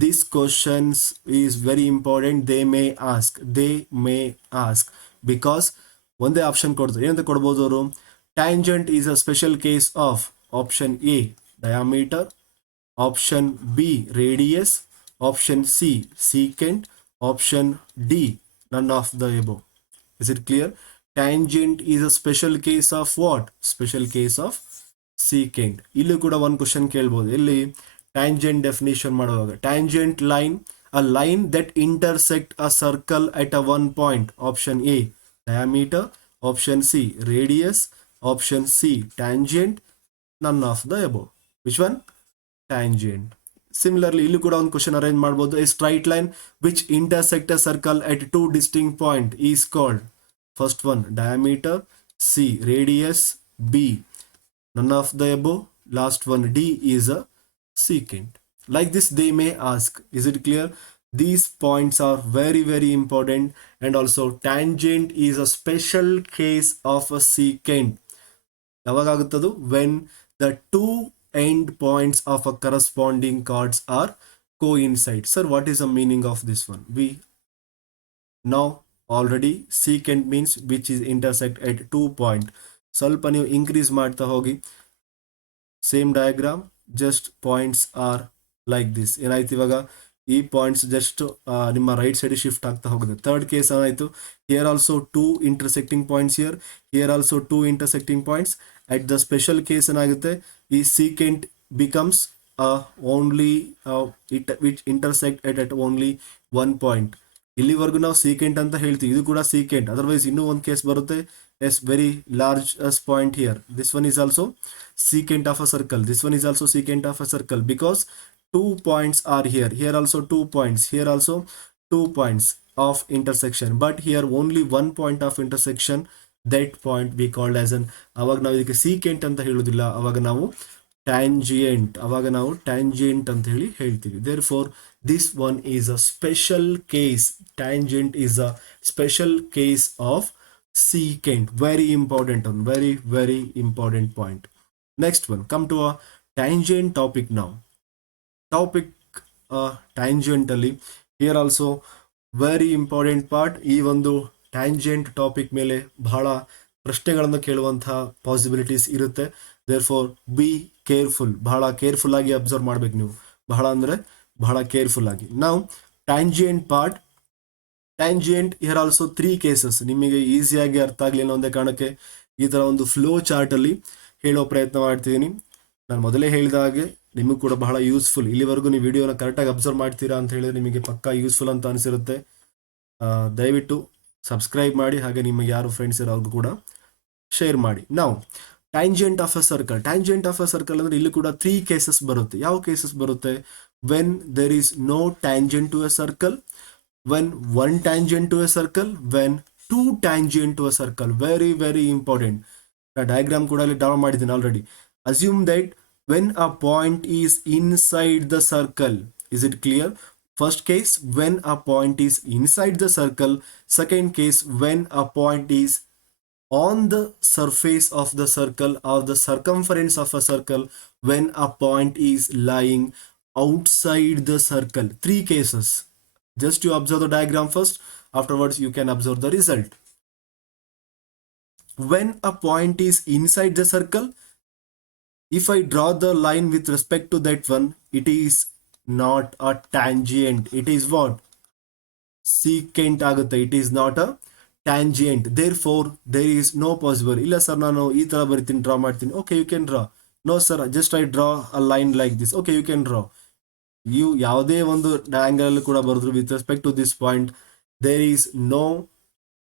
this questions is very important. They may ask because ಒಂದೇ ಆಪ್ಷನ್ ಕೊಡ್ತಾರೆ. ಏನಂತ ಕೊಡ್ಬೋದು ಅವರು? Tangent is a special case of option A diameter, option B radius, option C secant, option D none of the above. Is it clear? Tangent is a special case of what? Special case of secant. ಇಲ್ಲಿ ಕೂಡ ಒಂದು ಕ್ವಶನ್ ಕೇಳ್ಬೋದು. ಇಲ್ಲಿ tangent definition ಮಾಡುವಾಗ, tangent line, a line that intersect a circle at a one point. Option A diameter, option C radius, option C tangent, none of the above. Which one? Tangent. Similarly, ಇಲ್ಲಿ ಕೂಡ ಒಂದು question arrange ಮಾಡ್ಬೋದು. A straight line which intersect a circle at two distinct point is called, first one diameter, C radius, B none of the above, last one D is a secant. Like this they may ask. Is it clear? These points are very, very important. And also tangent is a special case of a secant. ಯಾವಾಗುತ್ತದು? When the two end points of a corresponding chords are coincide. Sir, what is the meaning of this one? We now already secant means which is intersect at 2 point. ಸ್ವಲ್ಪ ನೀವು increase ಮಾಡ್ತಾ ಹೋಗಿ, same diagram, just points are like this. ಏನಾಯ್ತು ಇವಾಗ? ಈ points just ನಿಮ್ಮ right side shift ಆಗ್ತಾ ಹೋಗುತ್ತೆ. ಥರ್ಡ್ ಕೇಸ್ ಏನಾಯಿತು? Here also two intersecting points, here also two intersecting points. At the special case ಏನಾಗುತ್ತೆ? ಈ secant becomes only which intersect at only one point. ಇಲ್ಲಿವರೆಗೂ ನಾವು secant ಅಂತ ಹೇಳ್ತೀವಿ, ಇದು ಕೂಡ secant. ಅದರ್ವೈಸ್ ಇನ್ನೂ ಒಂದು ಕೇಸ್ ಬರುತ್ತೆ, yes very large point here. This one is also secant of a circle. This one is also secant of a circle because two points are here. Here also 2 points. Here also 2 points of intersection. But here only one point of intersection. That point we called as an, ಅವಾಗ ನಾವು ಇದಕ್ಕೆ secant ಅಂತ ಹೇಳೋದಿಲ್ಲ, ಅವಾಗ ನಾವು tangent ಅಂತ ಹೇಳಿ ಹೇಳ್ತೀವಿ. Therefore this one is a special case. Tangent is a special case of secant. Very important one, very, very important point. Next one, come to a tangent topic now. Topic tangentially, here also very important part. ಈ ಒಂದು tangent topic ಮೇಲೆ ಬಹಳ ಪ್ರಶ್ನೆಗಳನ್ನು ಕೇಳುವಂತಹ ಪಾಸಿಬಿಲಿಟೀಸ್ ಇರುತ್ತೆ. Therefore be careful, ಬಹಳ ಕೇರ್ಫುಲ್ ಆಗಿ ಅಬ್ಸರ್ವ್ ಮಾಡ್ಬೇಕು ನೀವು, ಬಹಳ ಅಂದರೆ ಬಹಳ ಕೇರ್ಫುಲ್ ಆಗಿ. ನಾವು tangent part, tangent here also 3 ಕೇಸಸ್. ನಿಮಗೆ ಈಸಿಯಾಗಿ ಅರ್ಥ ಆಗಲಿ ಅನ್ನೋ ಒಂದೇ ಕಾರಣಕ್ಕೆ ಈ ಥರ ಒಂದು ಫ್ಲೋ ಚಾರ್ಟಲ್ಲಿ ಹೇಳೋ ಪ್ರಯತ್ನ ಮಾಡ್ತಿದ್ದೀನಿ. ನಾನು ಮೊದಲೇ ಹೇಳಿದ ಹಾಗೆ ನಿಮಗೂ ಕೂಡ ಬಹಳ ಯೂಸ್ಫುಲ್. ಇಲ್ಲಿವರೆಗೂ ನೀವು ವಿಡಿಯೋನ ಕರೆಕ್ಟಾಗಿ ಅಬ್ಸರ್ವ್ ಮಾಡ್ತೀರಾ ಅಂತ ಹೇಳಿದ್ರೆ ನಿಮಗೆ ಪಕ್ಕಾ ಯೂಸ್ಫುಲ್ ಅಂತ ಅನಿಸಿರುತ್ತೆ. ದಯವಿಟ್ಟು ಸಬ್ಸ್ಕ್ರೈಬ್ ಮಾಡಿ, ಹಾಗೆ ನಿಮಗೆ ಯಾರು ಫ್ರೆಂಡ್ಸ್ ಇರೋ ಅವ್ರಿಗೂ ಕೂಡ ಶೇರ್ ಮಾಡಿ. ನಾವು tangent of a circle. Tangent of a circle ಅಂದರೆ ಇಲ್ಲಿ ಕೂಡ 3 ಕೇಸಸ್ ಬರುತ್ತೆ. ಯಾವ ಕೇಸಸ್ ಬರುತ್ತೆ? When there is no tangent to a circle, when one tangent to a circle, when two tangent to a circle. Very very important. Diagram ಕೂಡ ಅಲ್ಲಿ draw ಮಾಡಿದ್ದೀನಿ already. Assume that when a point is inside the circle. Is it clear? First case, when a point is inside the circle. Second case, when a point is on the surface of the circle or the circumference of a circle. When a point is lying outside the circle. 3 cases. Just you observe the diagram first. Afterwards, you can observe the result. When a point is inside the circle, if I draw the line with respect to that one, it is not a tangent. It is what? Secant ಆಗುತ್ತೆ. It is not a tangent. Therefore, there is no possible. ಇಲ್ಲ ಸರ್, ನಾನು ಈ ತರ ಬರಿತೀನಿ, ಡ್ರಾ ಮಾಡ್ತೀನಿ. Okay, you can draw. No sir, just I draw a line like this. Okay, you can draw. You ಯಾವುದೇ ಒಂದು ಆಂಗಲ್ ಕೂಡ ಬರೆದ್ರು with respect to this point, there is no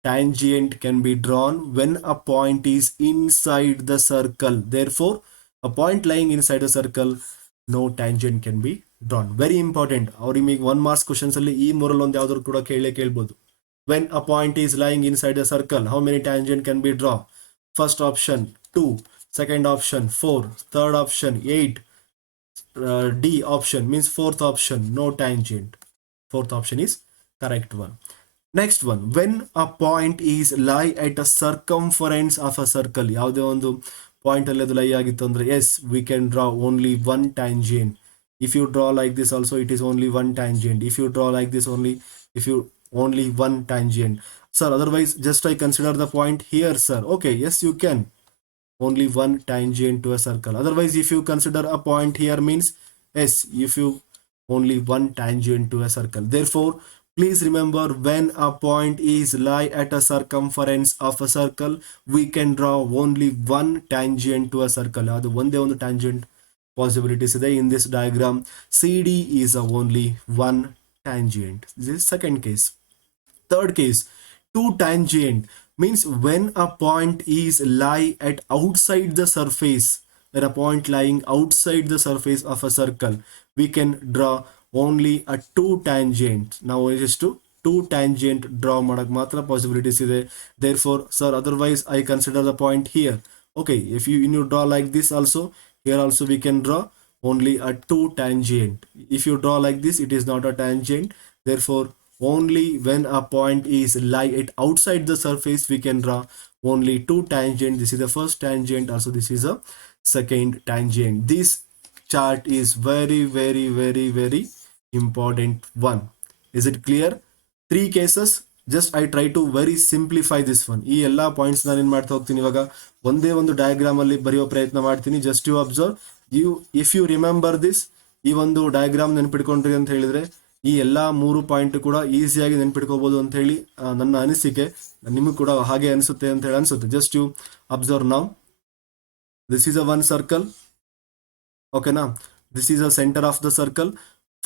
tangent can be drawn when a point is inside the circle. Therefore, a point lying inside a circle, no tangent can be drawn. Very important. ಅವ್ರಿಗೆ ನಿಮಗೆ 1 marks questions ಅಲ್ಲಿ ಈ ಮೂರಲ್ಲಿ ಒಂದು ಯಾವ್ದಾದ್ರು ಕೂಡ ಕೇಳ್ಬೋದು. When a point is lying inside a circle, how many tangent can be drawn? First option 2, second option 4, third option 8, D option means fourth option no tangent. Fourth option is correct one. Next one, when a point is lie at a circumference of a circle. ಯಾವುದೇ ಒಂದು ಪಾಯಿಂಟ್ ಅಲ್ಲಿ ಅದು ಲೈ ಆಗಿತ್ತು ಅಂದ್ರೆ yes, we can draw only one tangent. If you draw like this also, it is only one tangent. If you draw like this only one tangent. Sir, otherwise just I consider the point here, sir. Okay, yes, you can. Only one tangent to a circle. Otherwise, if you consider a point here means yes, if you only one tangent to a circle. Therefore, please remember, when a point is lie at a circumference of a circle, we can draw only one tangent to a circle. ಅದು ಒಂದೇ ಒಂದು tangent possibilities ಇದೆ in this diagram. CD is only one tangent. This is second case. Third case, two tangent means when a point is lie at outside the surface. When a point lying outside the surface of a circle, we can draw only a two tangent. Now it is to two tangent draw madak matra possibilities ಇದೆ. Therefore, sir, otherwise I consider the point here. Okay, if you draw like this also, here also we can draw only a two tangent. If you draw like this, it is not a tangent. Therefore, only when a point is lie at outside the surface, we can draw only two tangent. This is the first tangent, also this is a second tangent. This chart is very very very very important one. Is it clear? 3 cases. Just I try to very simplify this one. ಈ ಎಲ್ಲ ಪಾಯಿಂಟ್ಸ್ ನಾನು ಏನು ಮಾಡ್ತಾ ಹೋಗ್ತೀನಿ, ಇವಾಗ ಒಂದೇ ಒಂದು ಡಯಾಗ್ರಾಮ್ ಅಲ್ಲಿ ಬರೆಯೋ ಪ್ರಯತ್ನ ಮಾಡ್ತೀನಿ. Just you observe. If you remember this, ಈ ಒಂದು ಡಯಾಗ್ರಾಮ್ ನೆನ್ಪಿಟ್ಕೊಂಡ್ರಿ ಅಂತ ಹೇಳಿದ್ರೆ ಈ ಎಲ್ಲ 3 ಪಾಯಿಂಟ್ ಕೂಡ ಈಸಿಯಾಗಿ ನೆನ್ಪಿಟ್ಕೋಬಹುದು ಅಂತ ಹೇಳಿ ನನ್ನ ಅನಿಸಿಕೆ. ನಿಮಗೂ ಕೂಡ ಹಾಗೆ ಅನಿಸುತ್ತೆ ಅಂತ ಹೇಳಿ ಅನಿಸುತ್ತೆ. Just you observe now. This is a one circle. ಓಕೆನಾ? This is the center of the circle.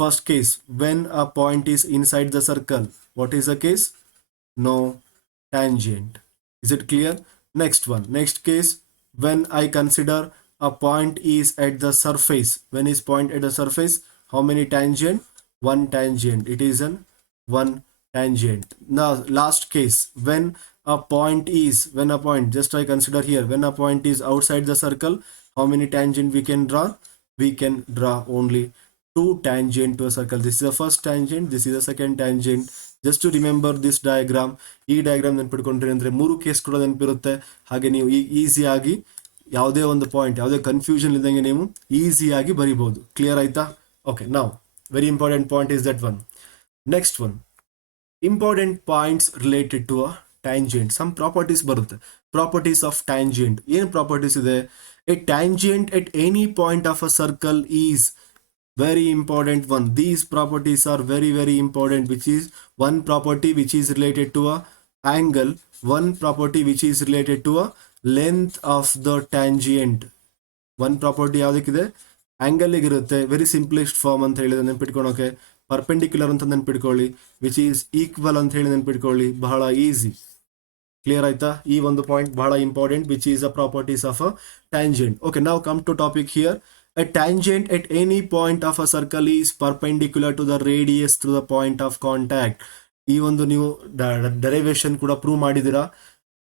First case, when a point is inside the circle. What is the case? No tangent. Is it clear? Next one. Next case, when I consider a point is at the surface. When is point at the surface? How many tangent? One tangent. It is an one tangent. Now last case, when a point, just I consider here, when a point is outside the circle, how many tangent we can draw? We can draw only two tangent to a circle. This is the first tangent, this is the second tangent. Just to remember this diagram, ಈ ಡಯಾಗ್ರಾಮ್ ನೆನ್ಪಿಟ್ಕೊಂಡ್ರಿ ಅಂದ್ರೆ 3 ಕೇಸ್ ಕೂಡ ನೆನಪಿರುತ್ತೆ. ಹಾಗೆ ನೀವು ಈಸಿಯಾಗಿ ಯಾವುದೇ ಒಂದು ಪಾಯಿಂಟ್, ಯಾವುದೇ ಕನ್ಫ್ಯೂಷನ್ ಇದ್ದಂಗೆ ನೀವು ಈಸಿಯಾಗಿ ಬರಿಬಹುದು. ಕ್ಲಿಯರ್ ಆಯ್ತಾ? ಓಕೆ, ನಾವು very important point is that one. Next one, important points related to a tangent. Some properties ಬರುತ್ತೆ. Properties of tangent. ಏನು ಪ್ರಾಪರ್ಟೀಸ್ ಇದೆ? A tangent at any point of a circle is very important one. These properties are very very important, which is one property which is related to a angle, one property which is related to a length of the tangent. One property ಯಾವುದಕ್ಕಿದೆ, ಆ್ಯಂಗಲ್ಗೆ ಇರುತ್ತೆ. Very simplest form ಅಂತ ಹೇಳಿದ್ರೆ ನೆನ್ಪಿಟ್ಕೊಳೋಕೆ ಪರ್ಪೆಂಡಿಕ್ಯುಲರ್ ಅಂತ ನೆನ್ಪಿಟ್ಕೊಳ್ಳಿ, which is equal ಅಂತ ಹೇಳಿ ನೆನ್ಪಿಟ್ಕೊಳ್ಳಿ, ಬಹಳ ಈಸಿ. ಕ್ಲಿಯರ್ ಆಯ್ತಾ? ಈ ಒಂದು ಪಾಯಿಂಟ್ ಬಹಳ important, which is the properties of a tangent. Okay, ನಾವು come to topic here. A tangent at any point of a circle is perpendicular to the radius through the point of contact. ಈ ಒಂದು ನೀವು derivation ಕೂಡ prove ಮಾಡಿದಿರಾ.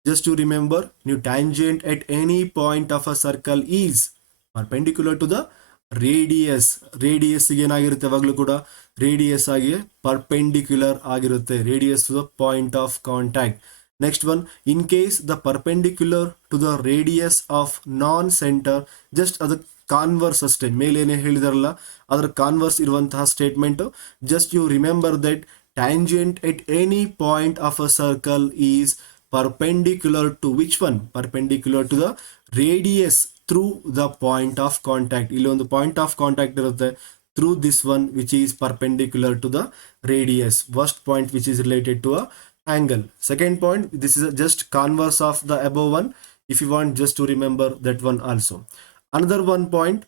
Just to remember, ನೀವು tangent at any point of a circle is perpendicular to the radius. ರೇಡಿಯಸ್ಗೆ ಏನಾಗಿರುತ್ತೆ ಯಾವಾಗಲೂ ಕೂಡ, ರೇಡಿಯಸ್ ಆಗಿ ಪರ್ಪೆಂಡಿಕ್ಯುಲರ್ ಆಗಿರುತ್ತೆ, radius to the point of contact. Next one, in case the perpendicular to the radius of non centre, just ಅದಕ್ಕೆ converse ಅಷ್ಟೇ, ಮೇಲೇನೇ ಹೇಳಿದಾರಲ್ಲ ಅದರ ಕಾನ್ವರ್ಸ್ ಇರುವಂತಹ statement. Just you remember that tangent at any point of a circle is perpendicular to which one? Perpendicular to the radius through the point of contact. ಇಲ್ಲಿ ಒಂದು point of contact ಇರುತ್ತೆ through this one which is perpendicular to the radius. First point which is related to a angle. Second point, this is just converse of the above one. If you want just to remember that one also. Another one point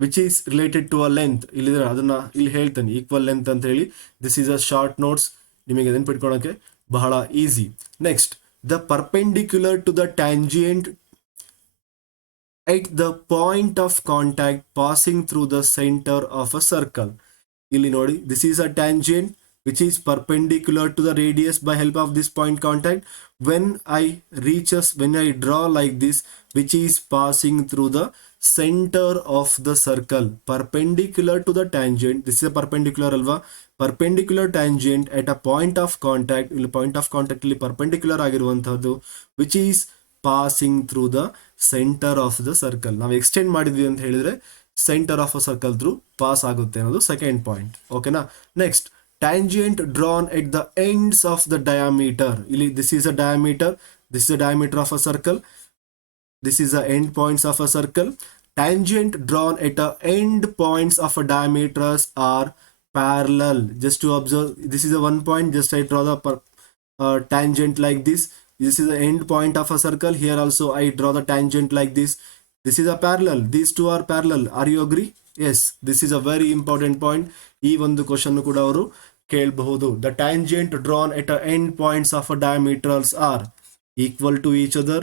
which is related to a length. ಇಲ್ಲಿ ಅದನ್ನ ಇಲ್ಲಿ ಹೇಳ್ತೇನೆ, equal length ಅಂತ ಹೇಳಿ. This is a short notes, ನಿಮಗೆ ನೆನ್ಪಿಟ್ಕೊಳ್ಳೋಕೆ ಬಹಳ easy. Next, the perpendicular to the tangent at the point of contact passing through the center of a circle. ಇಲ್ಲಿ ನೋಡಿ, this is a tangent which is perpendicular to the radius by help of this point contact. When I draw like this, which is passing through the center of the circle, perpendicular to the tangent. This is a perpendicular alva, perpendicular tangent at a point of contact. ಇಲ್ಲಿ point of contact ಇಲ್ಲಿ perpendicular ಆಗಿರುವಂತಹದ್ದು, which is passing through the centre of the circle. ನಾವು extend ಮಾಡಿದ್ವಿ ಅಂತ ಹೇಳಿದ್ರೆ centre of a circle through pass ಆಗುತ್ತೆ ಅನ್ನೋದು second point. ಓಕೆನಾ? Next, tangent drawn at the ends of the diameter. ಇಲ್ಲಿ this is a diameter, this is a diameter of a circle, this is a end points of a circle. Tangent drawn at the end points of a diameters are parallel. Just to observe, this is a one point, just I draw the tangent like this. This is the end point of a circle. Here also I draw the tangent like this. This is a parallel. These two are parallel. Are you agree? Yes. This is a very important point. ಈ ಒಂದು ಕ್ವಶನ್ ಕೂಡ ಅವರು ಕೇಳಬಹುದು. The tangent drawn at the end points of a diameters are equal to each other,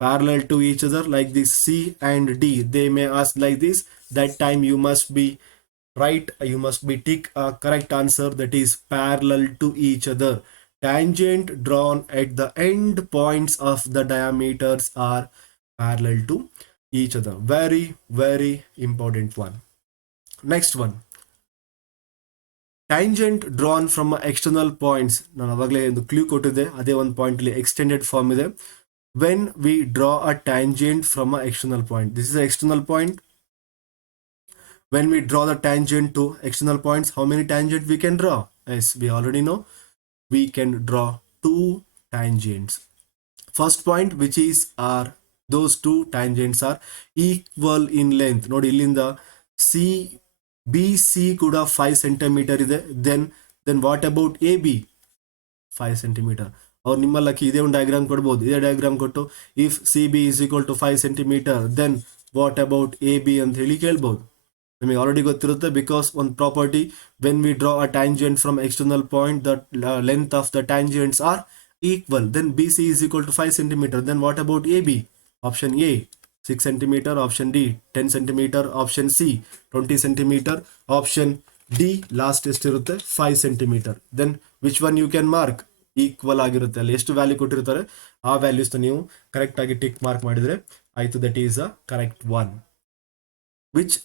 parallel to each other, like this C and D. They may ask like this. That time you must be right. You must be tick a correct answer, that is parallel to each other. Tangent drawn at the end points of the diameters are parallel to each other. Very, very important one. Next one. Tangent drawn from external points. ನಾನು ಅವಾಗಲೇ ಒಂದು ಕ್ಲೂ ಕೊಟ್ಟಿದ್ದೆ, ಅದೇ ಒಂದು ಪಾಯಿಂಟ್ ಇಲ್ಲಿ extended form ಇದೆ. When we draw a tangent from an external point, this is an external point. When we draw the tangent to external points, how many tangent we can draw? Yes, we already know. We can draw two tangents. First point, which is those two tangents are equal in length. ನೋಡಿ, ಇಲ್ಲಿಂದ BC ಕೂಡ 5 ಸೆಂಟಿಮೀಟರ್ ಇದೆ. then what about AB? 5 ಸೆಂಟಿಮೀಟರ್. ಅವ್ರು ನಿಮ್ಮ ಲಕ್ಕಿ ಇದೇ ಒಂದು ಡಯಾಗ್ರಾಮ್ ಕೊಡ್ಬೋದು. ಇದೇ ಡಯಾಗ್ರಾಮ್ ಕೊಟ್ಟು if CB is equal to 5 centimetre, then what about AB ಅಂತ ಹೇಳಿ ಕೇಳ್ಬೋದು. ನಿಮಗೆ ಆಲ್ರೆಡಿ ಗೊತ್ತಿರುತ್ತೆ, ಬಿಕಾಸ್ ಒಂದು property, when we draw a tangent from external point, the length of the tangents are equal. Then BC is equal to 5 centimetre. Then what about AB? Option A 6 centimetre, option D 10 centimetre, option C 20 centimetre, option D last ಎಷ್ಟಿರುತ್ತೆ? 5 centimetre. Then which one you can mark? Equal ಆಗಿರುತ್ತೆ. ಅಲ್ಲಿ ಎಷ್ಟು ವ್ಯಾಲ್ಯೂ ಕೊಟ್ಟಿರ್ತಾರೆ ಆ ವ್ಯಾಲ್ಯೂಸ್ನ ನೀವು ಕರೆಕ್ಟ್ ಆಗಿ tick mark ಮಾಡಿದ್ರೆ ಆಯ್ತು, that is a correct one. Which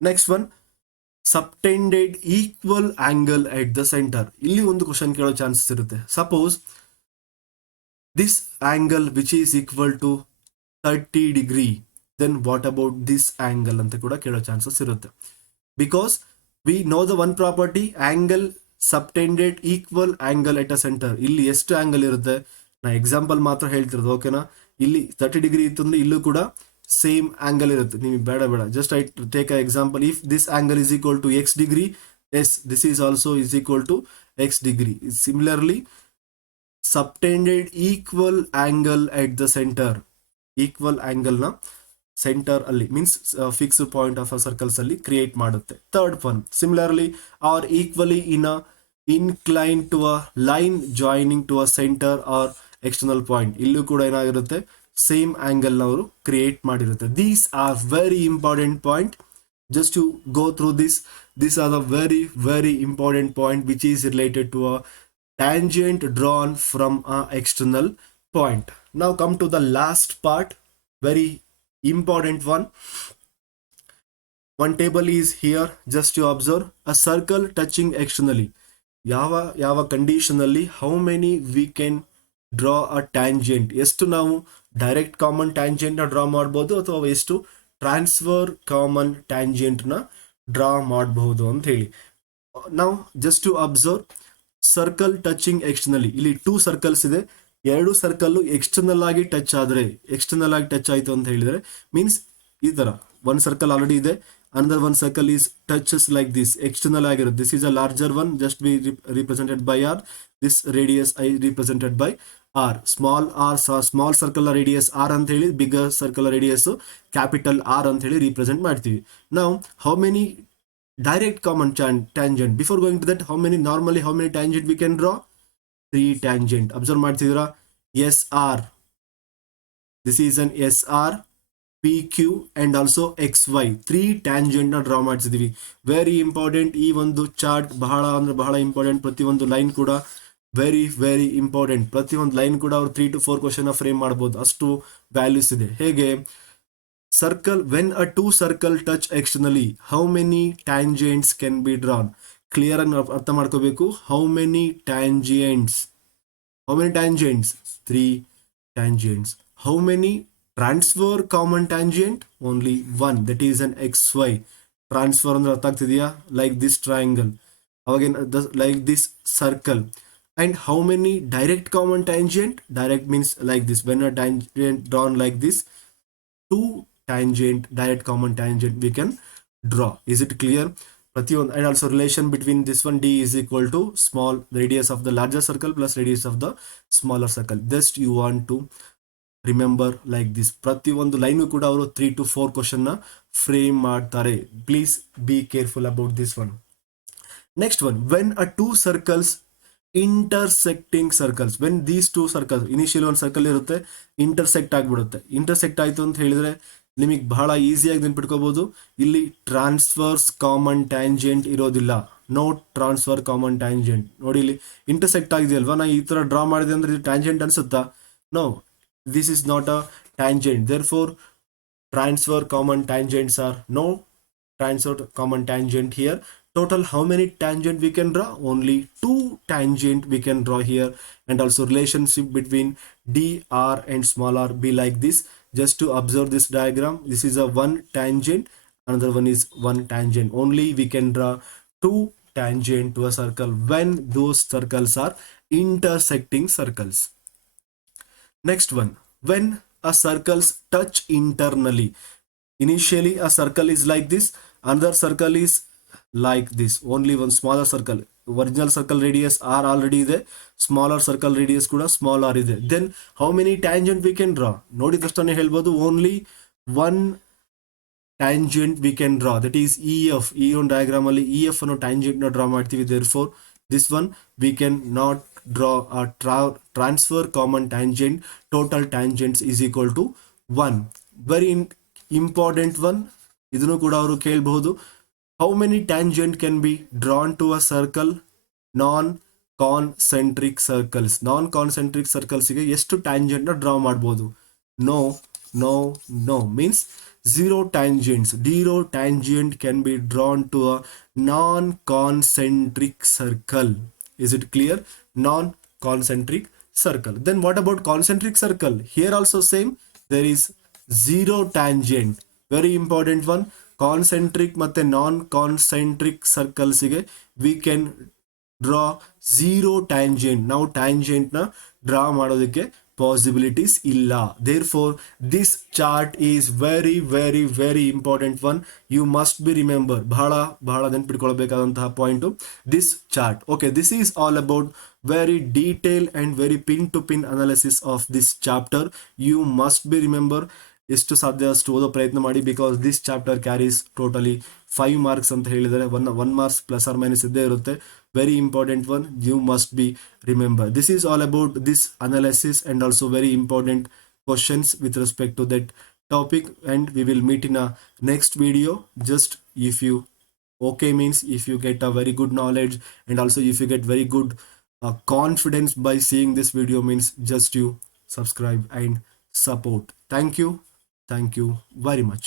next one, subtended equal angle at the centre. ಇಲ್ಲಿ ಒಂದು ಕ್ವಶನ್ ಕೇಳೋ ಚಾನ್ಸಸ್ ಇರುತ್ತೆ. Suppose this angle which is equal to 30 degree, then what about this angle ಅಂತ ಕೂಡ ಕೇಳೋ chances ಇರುತ್ತೆ. Because we know the one property, angle subtended equal angle at a centre. ಇಲ್ಲಿ ಎಷ್ಟು ಆಂಗಲ್ ಇರುತ್ತೆ? ನಾ ಎಕ್ಸಾಂಪಲ್ ಮಾತ್ರ ಹೇಳ್ತಿರೋದು, ಓಕೆನಾ? ಇಲ್ಲಿ 30 ಡಿಗ್ರಿ ಇತ್ತು ಅಂದ್ರೆ ಇಲ್ಲೂ ಕೂಡ ಸೇಮ್ ಆಂಗಲ್ ಇರುತ್ತೆ. ನೀವು ಬೇಡ just I take a example. If this angle is equal to X degree, as this is also is equal to X degree. Similarly, subtended equal angle at the center. Equal ಆಂಗಲ್ನ centre ಅಲ್ಲಿ means fixed point of circles ಅಲ್ಲಿ create ಮಾಡುತ್ತೆ. Third one, similarly are equally in a incline to a line joining to a centre or external point. ಇಲ್ಲೂ ಕೂಡ ಏನಾಗಿರುತ್ತೆ, same angle ಅವರು ಕ್ರಿಯೇಟ್ ಮಾಡಿರುತ್ತೆ. These are very important point. Just to go through this, these are the very important point which is related to a tangent drawn from a external point. Now come to the last part, very important one. One table is here, just to observe a circle touching externally. ಯಾವ condition ಅಲ್ಲಿ how many we can draw a tangent, ಎಷ್ಟು ನಾವು direct common tangent ನ draw ಮಾಡ್ಬೋದು ಅಥವಾ ಎಷ್ಟು transfer common tangent ನ draw ಮಾಡಬಹುದು ಅಂತ ಹೇಳಿ. ನಾವು just to observe circle touching externally. ಇಲ್ಲಿ 2 ಸರ್ಕಲ್ಸ್ ಇದೆ, 2 ಸರ್ಕಲ್ ಎಕ್ಸ್ಟರ್ನಲ್ ಆಗಿ ಟಚ್ ಆದ್ರೆ, ಎಕ್ಸ್ಟರ್ನಲ್ ಆಗಿ ಟಚ್ ಆಯ್ತು ಅಂತ ಹೇಳಿದ್ರೆ ಮೀನ್ಸ್ ಈ ತರ one ಸರ್ಕಲ್ ಆಲ್ರೆಡಿ ಇದೆ, another one circle is touches like this, external ಆಗಿರುತ್ತೆ. This is a larger one, just be represented by R. This radius I represented by R. Small r, small circle radius R ಅಂತ ಹೇಳಿ, bigger circle radius capital R ಅಂತ ಹೇಳಿ represent ಮಾಡ್ತೀವಿ. Now how many direct common tangent? Before going to that, how many tangent we can draw? 3 tangent. Observe ಮಾಡ್ತಿದ್ದೀರಾ, SR, this is an SR, PQ and also XY, 3 tangent ನ draw ಮಾಡಿಸಿದೀವಿ. Very important. ಈ ಒಂದು ಚಾರ್ಟ್ ಬಹಳ ಅಂದ್ರೆ ಬಹಳ ಇಂಪಾರ್ಟೆಂಟ್. ಪ್ರತಿಯೊಂದು ಲೈನ್ ಕೂಡ ವೆರಿ ಇಂಪಾರ್ಟೆಂಟ್. ಪ್ರತಿಯೊಂದು ಲೈನ್ ಕೂಡ ಅವ್ರು 3 to 4 ಕ್ವಶನ್ ಫ್ರೇಮ್ ಮಾಡಬಹುದು, ಅಷ್ಟು ವ್ಯಾಲ್ಯೂಸ್ ಇದೆ. ಹೇಗೆ circle, when a 2 circle touch externally how many tangents can be drawn. Clear ಆಗಿ ಅರ್ಥ ಮಾಡ್ಕೋಬೇಕು. How many tangents, 3 tangents. How many transfer common tangent? Only 1, that is an XY. Transfer ಅಂದ್ರೆ ಅರ್ಥ ಆಗ್ತಿದೆಯಾ? ಲೈಕ್ ದಿಸ್ ಟ್ರಯಾಂಗಲ್, ಅವಾಗೇನು like this circle. And how many direct common tangent? Direct means like this, when a tangent drawn like this, 2 tangent direct common tangent we can draw. Is it clear? ಪ್ರತಿಯೊಂದು. and also relation between this one, D is equal to small radius of the larger circle plus radius of the smaller circle. Just you want to remember like this. ಪ್ರತಿಯೊಂದು line ಕೂಡ ಅವರು 3 to 4 question frame ಮಾಡ್ತಾರೆ. Please be careful about this one. Next one, when a 2 circles intersecting circles. When these 2 circles, initial ಒಂದು circle ಇರುತ್ತೆ, intersect ಆಗಿಬಿಡುತ್ತೆ. Intersect ಆಯಿತು ಅಂತ ಹೇಳಿದ್ರೆ ನಿಮಗೆ ಬಹಳ ಈಸಿಯಾಗಿ ನೆನ್ಪಿಟ್ಕೋಬಹುದು. ಇಲ್ಲಿ ಟ್ರಾನ್ಸ್ಫರ್ಸ್ ಕಾಮನ್ ಟ್ಯಾಂಜೆಂಟ್ ಇರೋದಿಲ್ಲ. No transfer common tangent. ನೋಡಿ ಇಲ್ಲಿ ಇಂಟರ್ಸೆಕ್ಟ್ ಆಗಿದೆಯಲ್ವಾ, ನಾ ಈ ಥರ ಡ್ರಾ ಮಾಡಿದೆ ಅಂದ್ರೆ ಇದು ಟ್ಯಾಂಜೆಂಟ್ ಅನ್ಸುತ್ತಾ? No, this is not a tangent. Therefore transfer common tangents are no transfer common tangent here. Total how many tangent we can draw? Only 2 tangent we can draw here. And also relationship between D, R and small r be like this. Just to observe this diagram, this is a 1 tangent, another one is 1 tangent. Only we can draw 2 tangent to a circle when those circles are intersecting circles. Next one, when a circles touch internally. Initially a circle is like this, another circle is like this, only one smaller circle. Original circle radius R already ಇದೆ, smaller circle radius ಕೂಡ small r ಇದೆ. Then how many tangent we can draw? ನೋಡಿದ ತಕ್ಷಣ ಹೇಳ್ಬೋದು only 1 tangent we can draw, that is EF. ಈ ಒಂದು ಡಯಾಗ್ರಾಮ್ ಅಲ್ಲಿ EF ಅನ್ನೋ tangent ನ ಡ್ರಾ ಮಾಡ್ತೀವಿ. Therefore this one we can not draw a transfer common tangent. Total tangents is equal to 1. Very important one. ಇದನ್ನು ಕೂಡ ಅವರು ಕೇಳಬಹುದು. How many tangent can be drawn to a circle? Non concentric circles. Non concentric ಸರ್ಕಲ್ಸ್ಗೆ ಎಷ್ಟು ಟ್ಯಾಂಜೆಂಟ್ನ draw ಮಾಡ್ಬೋದು? No no no means 0 tangents. 0 tangent can be drawn to a non-concentric circle. Is it clear? Non-concentric circle. Then what about concentric circle? Here also same. There is 0 tangent. Very important one. Concentric ಮತ್ತೆ non-concentric circles ಗೆ we can draw 0 tangent. ನಾವು tangent ನ ಡ್ರಾ ಮಾಡೋದಕ್ಕೆ possibilities ಇಲ್ಲ. Therefore this chart is very important one. You must be remember, ಬಹಳ ನೆನಪಿಟ್ಕೊಳ್ಬೇಕಾದಂತಹ point this chart. Okay, this is all about very detailed and very pin to pin analysis of this chapter. You must be remember ಎಷ್ಟು ಸಾಧ್ಯ ಅಷ್ಟು ಓದೋ ಪ್ರಯತ್ನ ಮಾಡಿ, because this chapter carries totally 5 marks ಅಂತ ಹೇಳಿದರೆ, one marks plus or minus ಇದ್ದೇ ಇರುತ್ತೆ. Very important one, you must be remember. This is all about this analysis and also very important questions with respect to that topic, and we will meet in a next video. Just if you okay means if you get a very good knowledge, and also if you get very good confidence by seeing this video, means just you subscribe and support. Thank you very much.